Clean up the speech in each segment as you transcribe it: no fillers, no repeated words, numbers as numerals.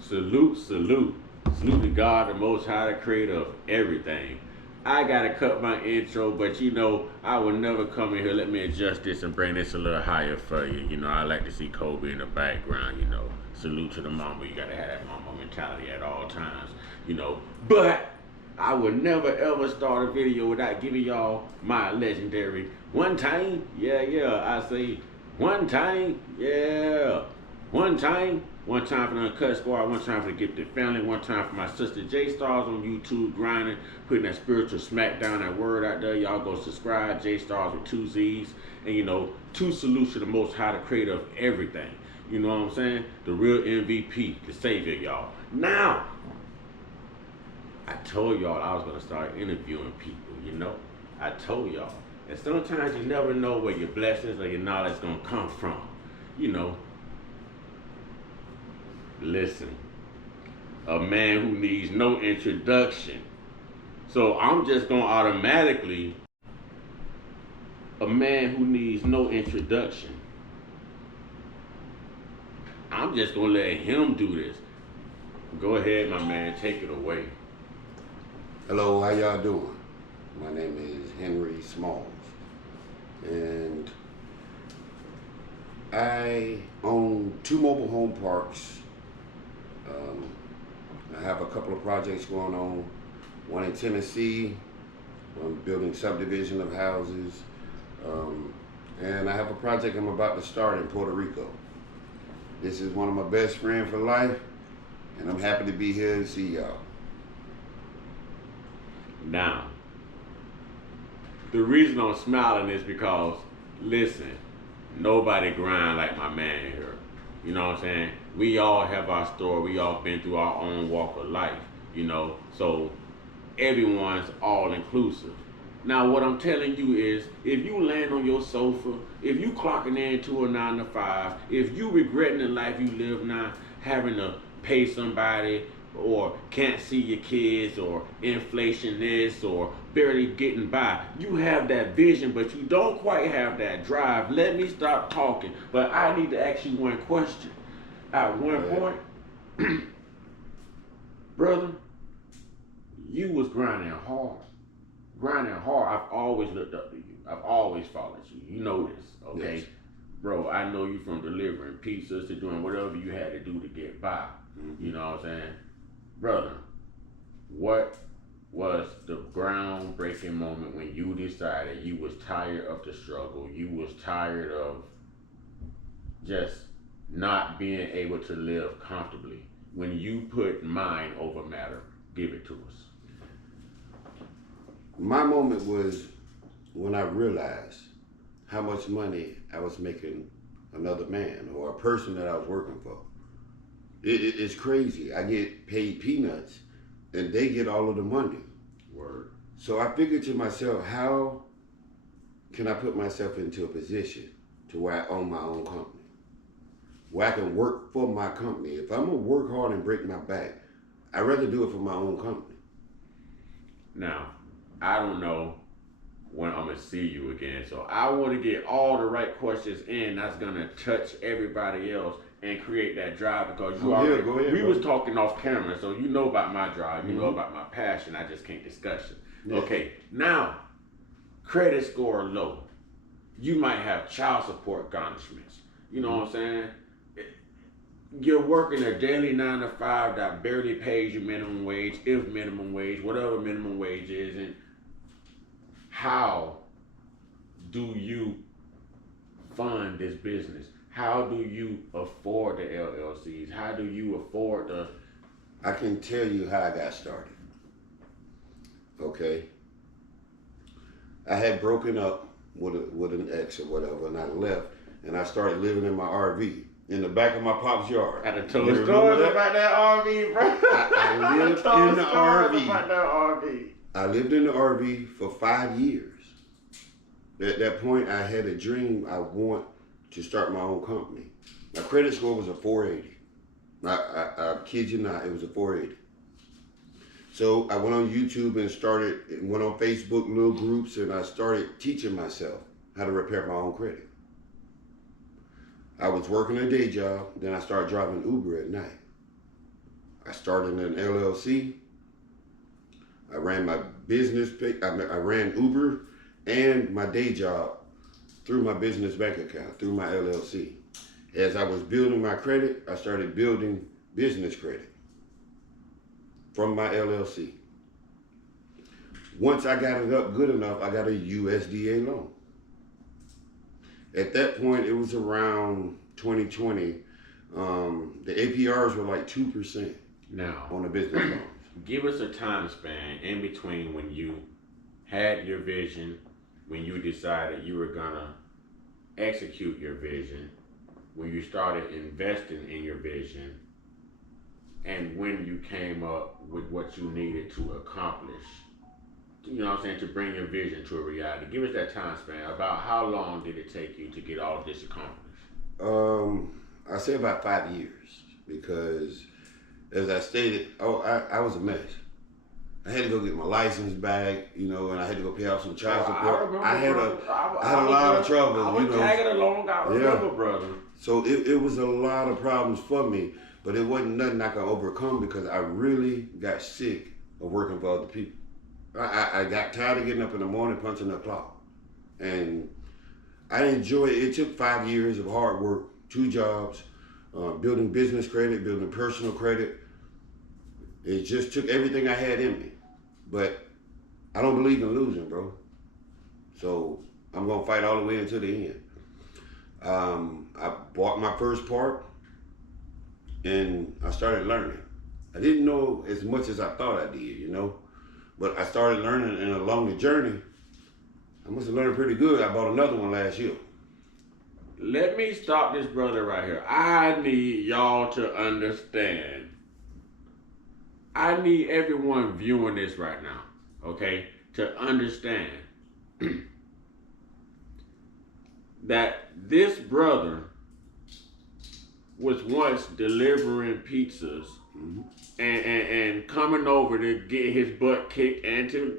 Salute, salute. Salute to God, the Most High, the creator of everything. I gotta cut my intro, but I will never come in here. Let me adjust this and bring this a little higher for you. I like to see Kobe in the background. Salute to the mama. You gotta have that mama mentality at all times. But I would never ever start a video without giving y'all my legendary one time. Yeah, yeah. I say one time. Yeah. One time for the Uncut Squad, one time for the Gifted Family, one time for my sister J Stars on YouTube, grinding, putting that spiritual smackdown, that word out there. Y'all go subscribe, J Stars with two Z's. And two salutes to the Most High, the creator of everything. You know what I'm saying? The real MVP, the savior, y'all. Now, I told y'all I was going to start interviewing people. I told y'all. And sometimes you never know where your blessings or your knowledge is going to come from. You know, Listen, a man who needs no introduction. So I'm just going to automatically, a man who needs no introduction. I'm just going to let him do this. Go ahead, my man, take it away. Hello, how y'all doing? My name is Henry Smalls, and I own two mobile home parks. I have a couple of projects going on, one in Tennessee, I'm building subdivision of houses, and I have a project I'm about to start in Puerto Rico. This is one of my best friends for life, and I'm happy to be here and see y'all. Now, the reason I'm smiling is because, listen, nobody grind like my man here. You know what I'm saying? We all have our story. We all been through our own walk of life, so everyone's all inclusive. Now, what I'm telling you is, if you land on your sofa, if you clocking in to a 9 to 5, if you regretting the life you live now, having to pay somebody, or can't see your kids, or inflation this, or barely getting by. You have that vision, but you don't quite have that drive. Let me stop talking, but I need to ask you one question. At one point, brother, you was grinding hard. I've always looked up to you. I've always followed you. You know this, okay? Yes. Bro, I know you from delivering pizzas to doing whatever you had to do to get by. Mm-hmm. You know what I'm saying? Brother, what was the groundbreaking moment when you decided you was tired of the struggle, you was tired of just not being able to live comfortably, when you put mind over matter? Give it to us. My moment was when I realized how much money I was making another man or a person that I was working for. It's crazy. I get paid peanuts and they get all of the money. Word. So I figured to myself, how can I put myself into a position to where I own my own company? Where I can work for my company. If I'm gonna work hard and break my back, I'd rather do it for my own company. Now, I don't know when I'm gonna see you again, so I want to get all the right questions in that's gonna touch everybody else and create that drive, because Go ahead, we bro. was talking off camera, so you know about my drive, you know about my passion. I just can't discuss it. Yeah. Okay, now, credit score low. You might have child support garnishments. You know what I'm saying? You're working a daily 9 to 5 that barely pays you minimum wage, if minimum wage, whatever minimum wage is, and how do you fund this business? How do you afford the LLCs? How do you afford the... I can tell you how I got started. Okay. I had broken up with an ex or whatever, and I left, and I started living in my RV in the back of my pop's yard. I done told stories about that RV, bro. I lived in the RV. About that RV. I lived in the RV for 5 years. At that point, I had a dream. I want to start my own company. My credit score was a 480. I kid you not, it was a 480. So I went on YouTube and went on Facebook little groups, and I started teaching myself how to repair my own credit. I was working a day job, then I started driving Uber at night. I started an LLC. I ran my business. I ran Uber and my day job through my business bank account, through my LLC. As I was building my credit, I started building business credit from my LLC. Once I got it up good enough, I got a USDA loan. At that point, it was around 2020. The APRs were like 2% Now, on the business loans. give us a time span in between when you had your vision, when you decided you were gonna execute your vision, when you started investing in your vision, and when you came up with what you needed to accomplish. You know what I'm saying, to bring your vision to a reality. Give us that time span. About how long did it take you to get all of this accomplished? I say about 5 years because, as I stated, I was a mess. I had to go get my license back, and I had to go pay off some child support. I had a lot of trouble. I was tagging along. I remember, brother. So it was a lot of problems for me, but it wasn't nothing I could overcome because I really got sick of working for other people. I got tired of getting up in the morning punching the clock, and I enjoyed it. It took 5 years of hard work, 2 jobs, building business credit, building personal credit. It just took everything I had in me, but I don't believe in losing, bro. So I'm gonna fight all the way until the end. I bought my first part, and I started learning. I didn't know as much as I thought I did, but I started learning, and along the journey, I must have learned pretty good. I bought another one last year. Let me stop this brother right here. I need y'all to understand. I need everyone viewing this right now, okay, to understand that this brother was once delivering pizzas and coming over to get his butt kicked and to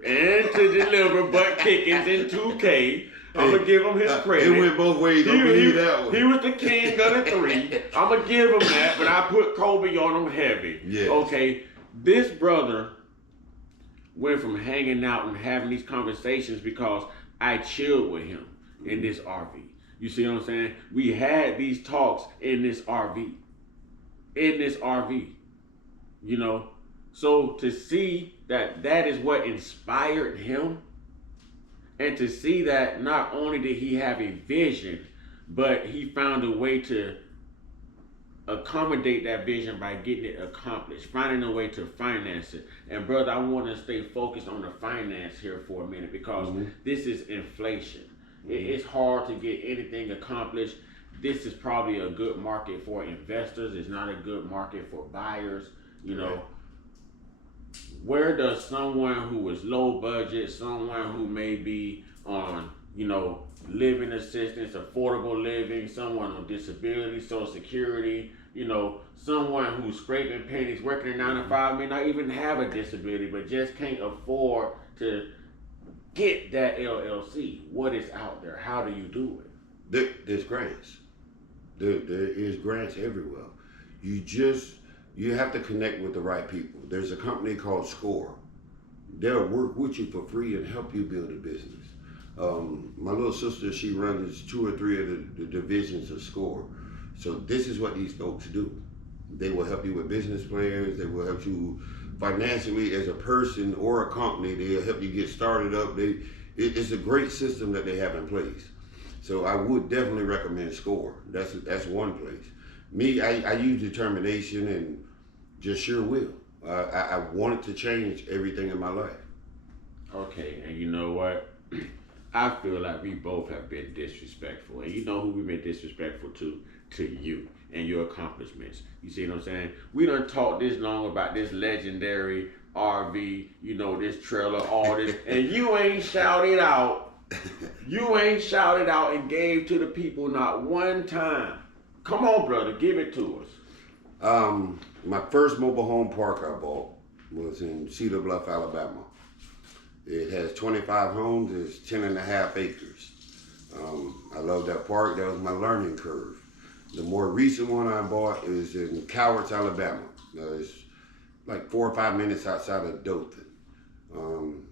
deliver butt kickings in 2K. I'm gonna give him his credit. It went both ways. Don't believe that one. He was the king of the 3. I'm gonna give him that, but I put Kobe on him heavy. Yes. Okay, this brother went from hanging out and having these conversations because I chilled with him in this RV. You see what I'm saying? We had these talks in this RV. So to see that is what inspired him, and to see that not only did he have a vision, but he found a way to accommodate that vision by getting it accomplished, finding a way to finance it. And brother, I want to stay focused on the finance here for a minute because this is inflation. It's hard to get anything accomplished. This is probably a good market for investors. It's not a good market for buyers. Where does someone who is low budget, someone who may be on, living assistance, affordable living, someone on disability, Social Security, someone who's scraping pennies, working a 9 to 5, may not even have a disability, but just can't afford to get that LLC. What is out there? How do you do it? There's grants. There is grants everywhere. You have to connect with the right people. There's a company called SCORE. They'll work with you for free and help you build a business. My little sister, she runs 2 or 3 of the divisions of SCORE. So this is what these folks do. They will help you with business plans. They will help you financially as a person or a company. They'll help you get started up. It's a great system that they have in place. So I would definitely recommend SCORE. That's one place. Me, I use determination and just sure will. I wanted to change everything in my life. Okay, and you know what? I feel like we both have been disrespectful. And you know who we've been disrespectful to? To you and your accomplishments. You see what I'm saying? We done talked this long about this legendary RV, this trailer, all this, and you ain't shouted out. You ain't shouted out and gave to the people not one time. Come on, brother, give it to us. My first mobile home park I bought was in Cedar Bluff, Alabama. It has 25 homes. It's 10 and a half acres. I love that park. That was my learning curve. The more recent one I bought is in Cowards, Alabama. It's like 4 or 5 minutes outside of Dothan.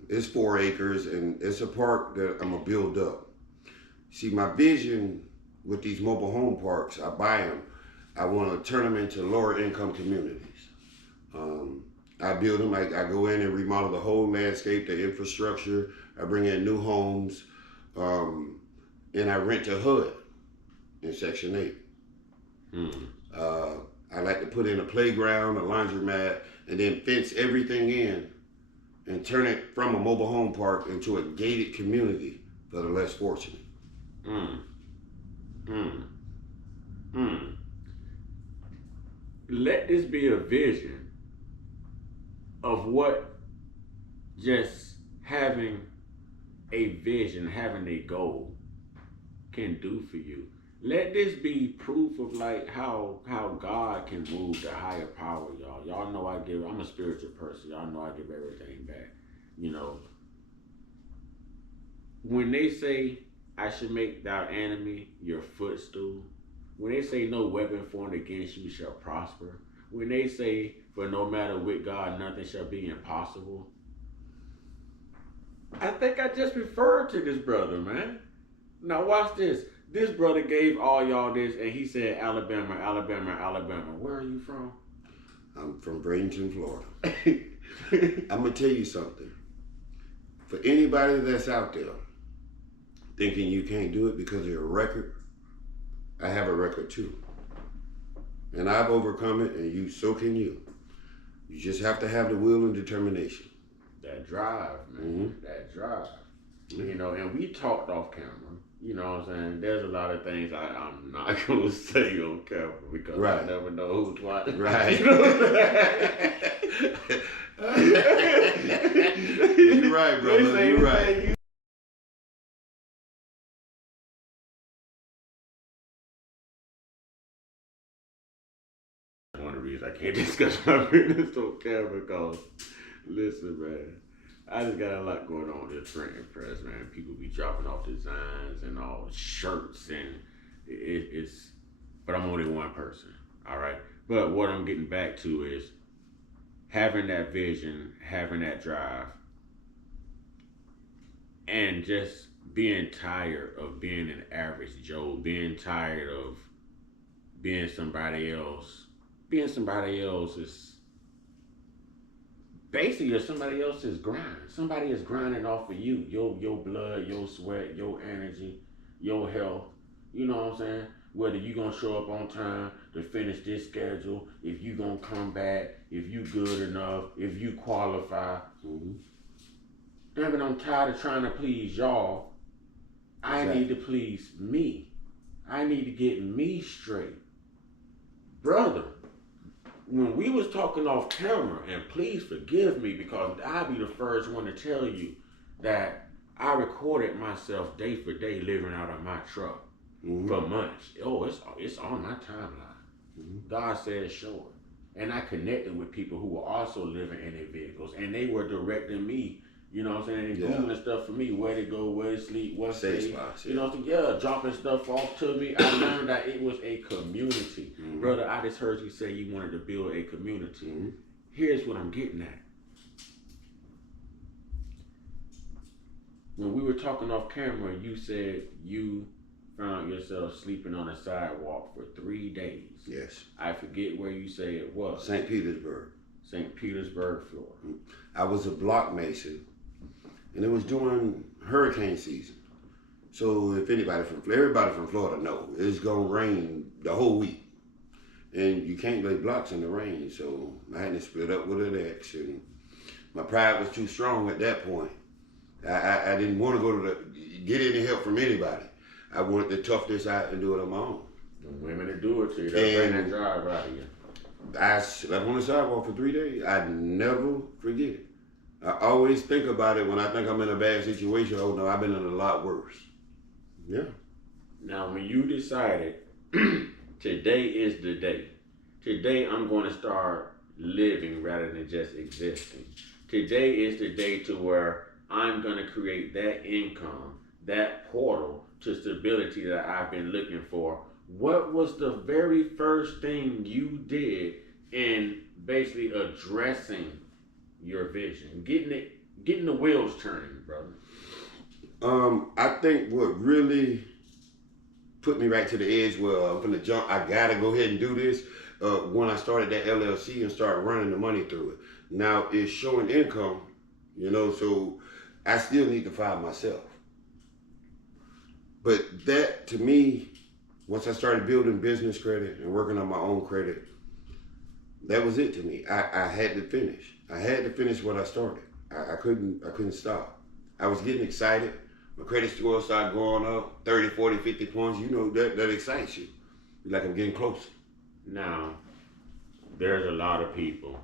It's 4 acres, and it's a park that I'm gonna build up. See, my vision with these mobile home parks, I buy them. I want to turn them into lower income communities. Um, I build them. I go in and remodel the whole landscape, the infrastructure. I bring in new homes, um, and I rent a HUD in Section 8. Hmm. Uh, I like to put in a playground, a laundromat, and then fence everything in and turn it from a mobile home park into a gated community for the less fortunate. Mm. Mm. Mm. Let this be a vision of what just having a vision, having a goal can do for you. Let this be proof of like how God can move the higher power, y'all. Y'all know I'm a spiritual person. Y'all know I give everything back. You know, when they say I should make thy enemy your footstool, when they say no weapon formed against you shall prosper, when they say for no matter with God nothing shall be impossible, I think I just referred to this brother, man. Now watch this. This brother gave all y'all this, and he said Alabama, Alabama, Alabama. Where are you from? I'm from Bradenton, Florida. I'm gonna tell you something. For anybody that's out there thinking you can't do it because of your record, I have a record too. And I've overcome it, and so can you. You just have to have the will and determination. That drive, man. Mm-hmm. That drive. You know, and we talked off camera. You know what I'm saying? There's a lot of things I'm not going to say on camera because Right. I never know who's watching. Right. You know what I'm saying? You're right, brother. You're right. One of the reasons I can't discuss my business on camera because, listen, man, I just got a lot going on with this printing press, man. People be dropping off designs and all shirts, and it's. But I'm only one person, all right. But what I'm getting back to is having that vision, having that drive, and just being tired of being an average Joe, being tired of being somebody else, being somebody else's basically somebody else's grind. Somebody is grinding off of you. Your blood, your sweat, your energy, your health. You know what I'm saying? Whether you gonna show up on time to finish this schedule, if you gonna come back, if you good enough, if you qualify. Mm-hmm. Damn it, I'm tired of trying to please y'all. I Exactly. need to please me. I need to get me straight. Brother, when we was talking off camera, and please forgive me because I'll be the first one to tell you that I recorded myself day for day living out of my truck for months. Oh, it's on my timeline. Mm-hmm. God said show it. And I connected with people who were also living in their vehicles, and they were directing me, you know what I'm saying, and Googling stuff for me, where to go, where to sleep, what to Safe stay, spots, you know what I'm saying, yeah, dropping stuff off to me. I learned that it was a community. Mm-hmm. Brother, I just heard you say you wanted to build a community. Mm-hmm. Here's what I'm getting at. When we were talking off camera, you said you found yourself sleeping on a sidewalk for 3 days. Yes. I forget where you say it was. St. Petersburg. St. Petersburg, Florida. I was a block mason, and it was during hurricane season. So if everybody from Florida know, it's gonna rain the whole week, and you can't lay blocks in the rain. So I had to split up with an ex, and my pride was too strong at that point. I didn't want to go to get any help from anybody. I wanted to tough this out and do it on my own. The women that do it to you, they'll bring that drive out of you. I slept on the sidewalk for 3 days. I never forget it. I always think about it when I think I'm in a bad situation. Oh no, I've been in a lot worse. Yeah. Now, when you decided today is the day, today I'm going to start living rather than just existing. Today is the day to where I'm going to create that income, that portal to stability that I've been looking for. What was the very first thing you did in basically addressing your vision, getting the wheels turning, brother? I think what really put me right to the edge where I'm gonna jump, I gotta go ahead and do this. When I started that LLC and started running the money through it. Now it's showing income, so I still need to file myself. But that to me, once I started building business credit and working on my own credit, that was it to me. I had to finish. I had to finish what I started. I couldn't stop. I was getting excited. My credit score started going up 30, 40, 50 points. That excites you. You're like, I'm getting closer. Now, there's a lot of people,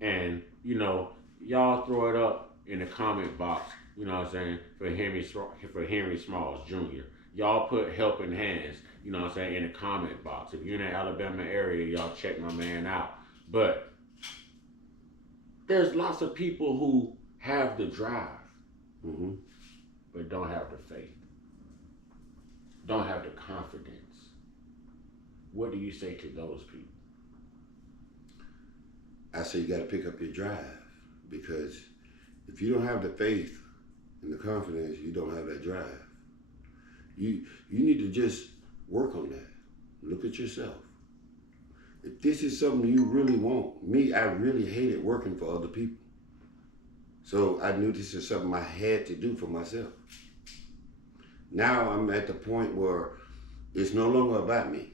and y'all throw it up in the comment box. You know what I'm saying, for Henry Smalls Jr. Y'all put helping hands. You know what I'm saying, in the comment box. If you're in the Alabama area, y'all check my man out. But there's lots of people who have the drive, Mm-hmm. but don't have the faith, don't have the confidence. What do you say to those people? I say you got to pick up your drive, because if you don't have the faith and the confidence, you don't have that drive. You need to just work on that. Look at yourself. If this is something you really want, I really hated working for other people. So I knew this is something I had to do for myself. Now I'm at the point where it's no longer about me.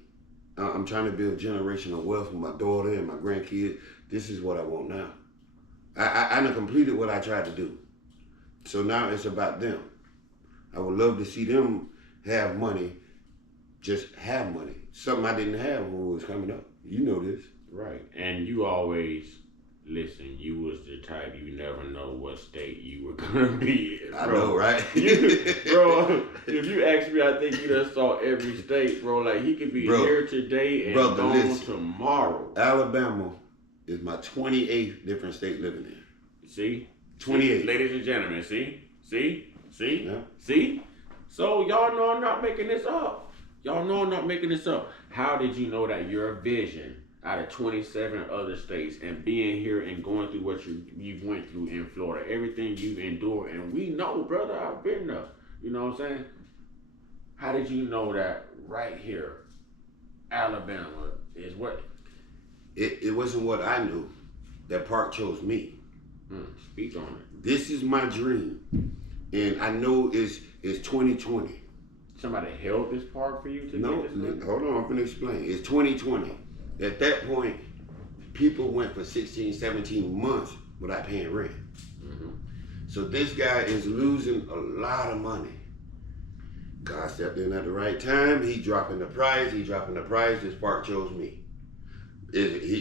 I'm trying to build generational wealth for my daughter and my grandkids. This is what I want now. I done completed what I tried to do. So now it's about them. I would love to see them have money, just have money. Something I didn't have when it was coming up. You know this. Right. And you always, listen, you was the type, you never know what state you were going to be in. I know, right? Bro, if you ask me, I think you done saw every state, bro. Like, he could be here today and gone tomorrow. Alabama is my 28th different state living in. See? 28. See? Ladies and gentlemen, see? Yeah. See? So y'all know I'm not making this up. How did you know that your vision out of 27 other states and being here and going through what you went through in Florida, everything you've endured, and we know, brother, I've been there. You know what I'm saying? How did you know that right here, Alabama is what? It wasn't what I knew. That park chose me. Speak on it. This is my dream. And I know it's 2020. Somebody held this park for you to get this? No, hold on, I'm going to explain. It's 2020. At that point, people went for 16, 17 months without paying rent. Mm-hmm. So this guy is losing a lot of money. God stepped in at the right time. He dropping the price. This park chose me.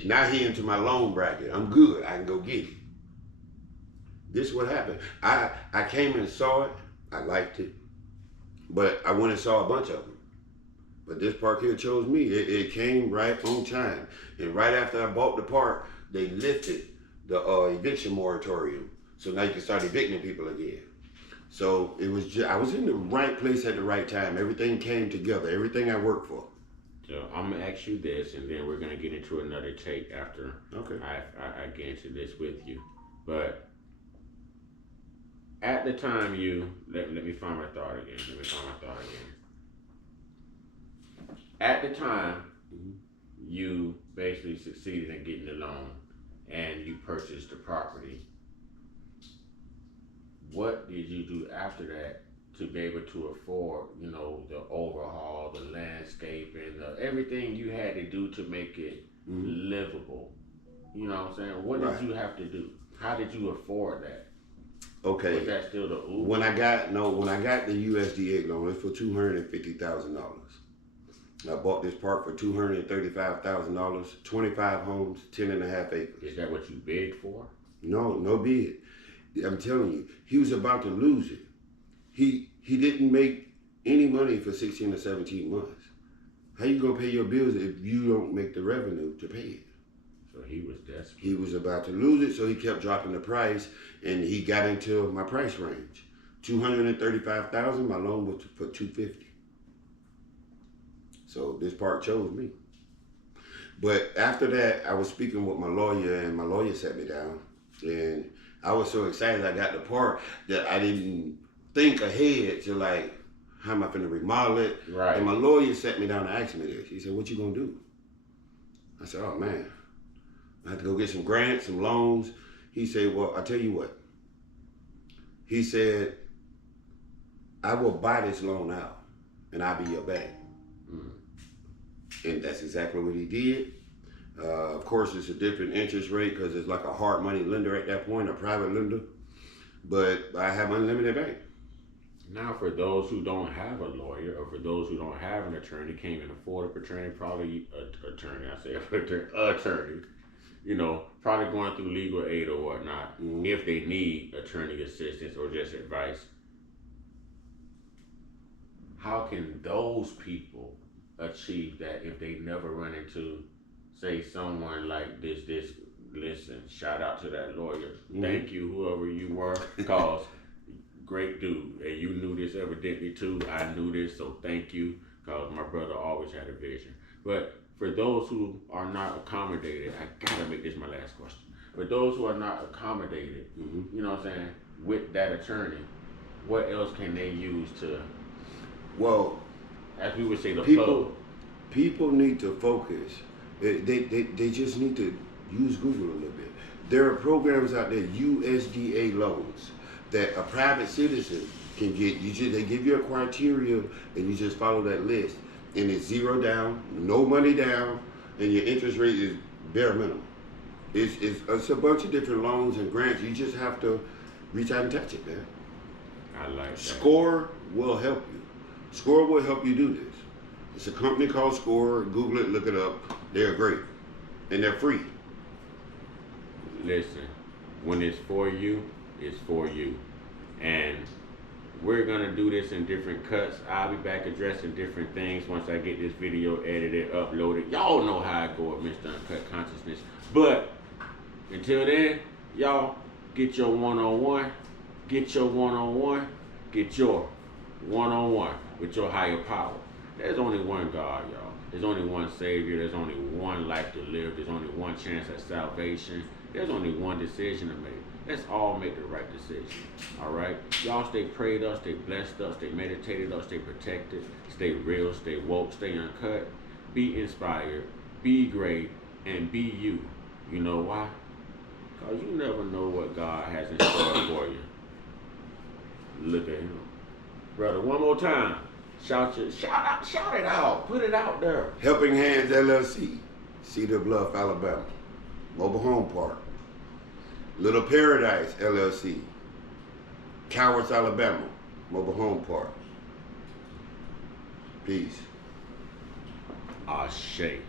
Now he into my loan bracket. I'm good. I can go get it. This is what happened. I came and saw it. I liked it. But I went and saw a bunch of them. But this park here chose me. It came right on time. And right after I bought the park, they lifted the eviction moratorium. So now you can start evicting people again. So it was I was in the right place at the right time. Everything came together. Everything I worked for. So I'm gonna ask you this, and then we're gonna get into another take after I get into this with you. But at the time let me find my thought again. At the time, you basically succeeded in getting the loan and you purchased the property. What did you do after that to be able to afford, the overhaul, the landscape, and everything you had to do to make it livable? You know what I'm saying? What did you have to do? How did you afford that? Okay. Was that still the Uber? When I got the USDA loan, it was for $250,000. I bought this park for $235,000, 25 homes, 10.5 acres. Is that what you bid for? No bid. I'm telling you, he was about to lose it. He didn't make any money for 16 or 17 months. How you gonna pay your bills if you don't make the revenue to pay it? So he was desperate. He was about to lose it, so he kept dropping the price, and he got into my price range. $235,000. My loan was for $250,000. So this park chose me. But after that, I was speaking with my lawyer, and my lawyer sat me down, and I was so excited I got the part that I didn't think ahead to like, how am I finna remodel it? Right. And my lawyer sat me down and asked me this. He said, "What you gonna do?" I said, "Oh man, I have to go get some grants, some loans." He said, "Well, I tell you what." He said, "I will buy this loan out, and I'll be your bank." And that's exactly what he did. Of course, it's a different interest rate because it's like a hard money lender at that point, a private lender. But I have unlimited bank. Now, for those who don't have a lawyer, or for those who don't have an attorney, can't even afford an attorney, probably attorney. I say attorney. You know, probably going through legal aid or whatnot, if they need attorney assistance or just advice. How can those people achieve that if they never run into, say, someone like this? Listen, shout out to that lawyer. Thank you, whoever you were, cause great dude, and you knew this evidently too. I knew this, so thank you, cause my brother always had a vision. But for those who are not accommodated, I gotta make this my last question. For those who are not accommodated, you know what I'm saying, with that attorney, what else can they use to, Well, as we would say, the people plug? people need to focus. They just need to use Google a little bit. There are programs out there, USDA loans, that a private citizen can get. They give you a criteria, and you just follow that list, and it's zero down, no money down, and your interest rate is bare minimum. It's a bunch of different loans and grants. You just have to reach out and touch it, man. I like that. Score will help you. Score will help you do this. It's a company called Score. Google it, look it up. They're great, and they're free. Listen, when it's for you, it's for you. And we're gonna do this in different cuts. I'll be back addressing different things once I get this video edited, uploaded. Y'all know how I go with Mr. Uncut Consciousness. But until then, y'all get your one-on-one, get your one-on-one, get your one-on-one with your higher power. There's only one God, y'all. There's only one Savior. There's only one life to live. There's only one chance at salvation. There's only one decision to make. Let's all make the right decision. All right? Y'all stay prayed up, stay blessed up, stay meditated up, stay protected, stay real, stay woke, stay uncut. Be inspired, be great, and be you. You know why? Because you never know what God has in store for you. Look at him. Brother, one more time. Shout it out. Put it out there. Helping Hands LLC, Cedar Bluff, Alabama. Mobile Home Park. Little Paradise LLC, Cowards, Alabama. Mobile Home Park. Peace. Ashe.